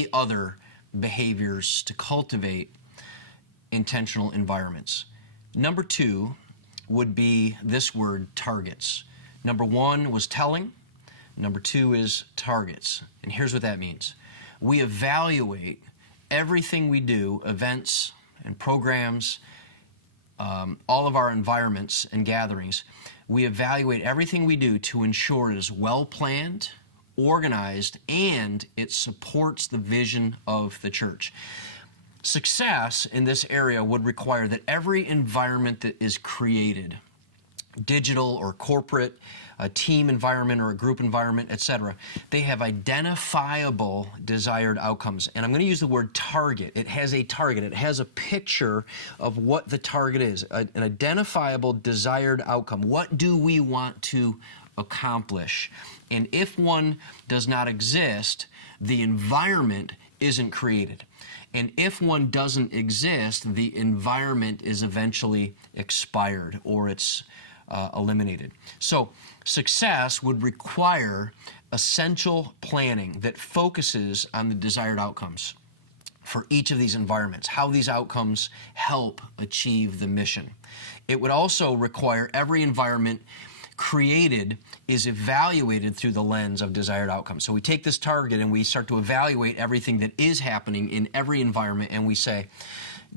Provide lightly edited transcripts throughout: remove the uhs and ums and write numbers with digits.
the other behaviors to cultivate intentional environments? Number 2 would be this word, targets. Number 1 was telling. Number 2 is targets. And here's what that means. We evaluate everything we do, events and programs, all of our environments and gatherings. We evaluate everything we do to ensure it is well planned, organized, and it supports the vision of the church. Success in this area would require that every environment that is created, digital or corporate, a team environment or a group environment, etc., they have identifiable desired outcomes. And I'm going to use the word target. It has a target. It has a picture of what the target is, an identifiable desired outcome. What do we want to accomplish? And if one does not exist, the environment isn't created. And if one doesn't exist, the environment is eventually expired or it's eliminated. So success would require essential planning that focuses on the desired outcomes for each of these environments, how these outcomes help achieve the mission. It would also require every environment created is evaluated through the lens of desired outcomes. So we take this target and we start to evaluate everything that is happening in every environment, and we say,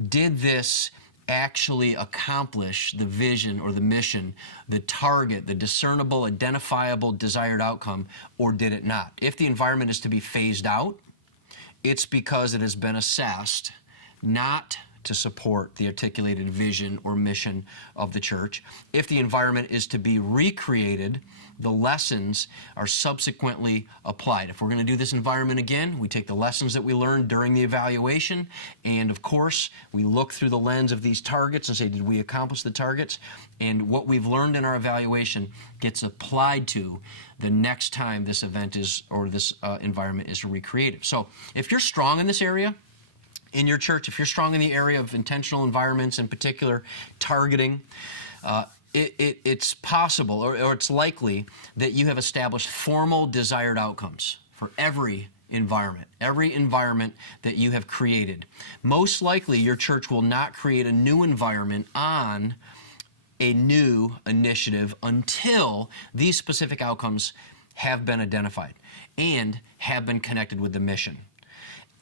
did this actually accomplish the vision or the mission, the target, the discernible, identifiable, desired outcome, or did it not? If the environment is to be phased out, it's because it has been assessed not to support the articulated vision or mission of the church. If the environment is to be recreated, the lessons are subsequently applied. If we're going to do this environment again, we take the lessons that we learned during the evaluation, and of course, we look through the lens of these targets and say, did we accomplish the targets? And what we've learned in our evaluation gets applied to the next time this event is, or this environment is recreated. So if you're strong in this area, in your church, if you're strong in the area of intentional environments, in particular targeting, it's possible or it's likely that you have established formal desired outcomes for every environment that you have created. Most likely your church will not create a new environment on a new initiative until these specific outcomes have been identified and have been connected with the mission.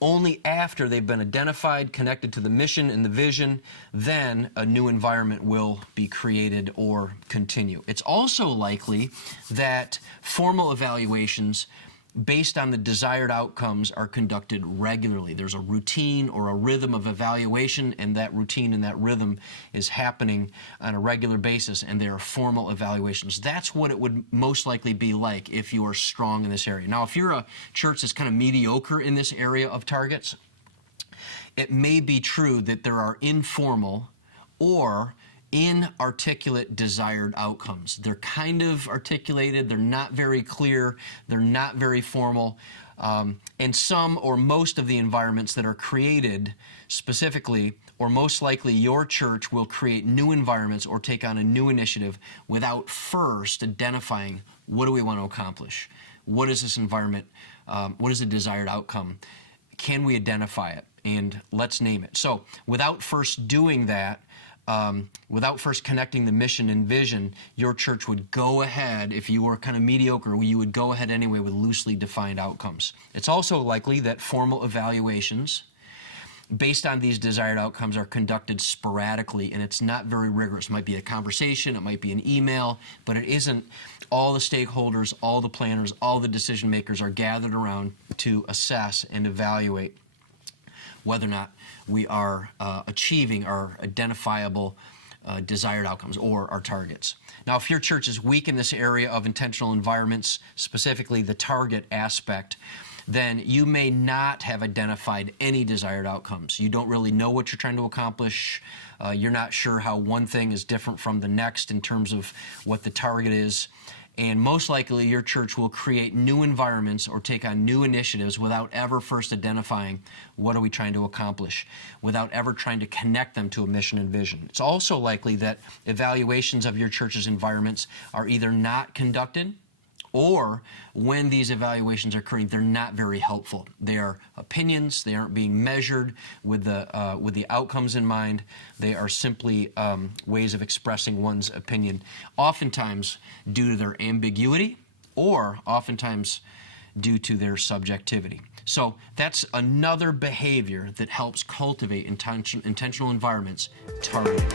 Only after they've been identified, connected to the mission and the vision, then a new environment will be created or continue. It's also likely that formal evaluations based on the desired outcomes are conducted regularly. There's a routine or a rhythm of evaluation, and that routine and that rhythm is happening on a regular basis, and they are formal evaluations. That's what it would most likely be like if you are strong in this area. Now, if you're a church that's kind of mediocre in this area of targets, it may be true that there are informal or inarticulate desired outcomes. They're kind of articulated, they're not very clear, they're not very formal, and some or most of the environments that are created specifically, or most likely your church will create new environments or take on a new initiative without first identifying what do we want to accomplish? What is this environment? What is the desired outcome? Can we identify it? And let's name it. So without first doing that, without first connecting the mission and vision, your church would go ahead, if you were kind of mediocre, you would go ahead anyway with loosely defined outcomes. It's also likely that formal evaluations based on these desired outcomes are conducted sporadically, and it's not very rigorous. It might be a conversation, it might be an email, but it isn't all the stakeholders, all the planners, all the decision makers are gathered around to assess and evaluate whether or not we are achieving our identifiable desired outcomes or our targets. Now, if your church is weak in this area of intentional environments, specifically the target aspect, then you may not have identified any desired outcomes. You don't really know what you're trying to accomplish. You're not sure how one thing is different from the next in terms of what the target is. And most likely your church will create new environments or take on new initiatives without ever first identifying what are we trying to accomplish, without ever trying to connect them to a mission and vision. It's also likely that evaluations of your church's environments are either not conducted or when these evaluations are occurring, they're not very helpful. They are opinions. They aren't being measured with the outcomes in mind. They are simply ways of expressing one's opinion, oftentimes due to their ambiguity or oftentimes due to their subjectivity. So that's another behavior that helps cultivate intentional environments, targeting.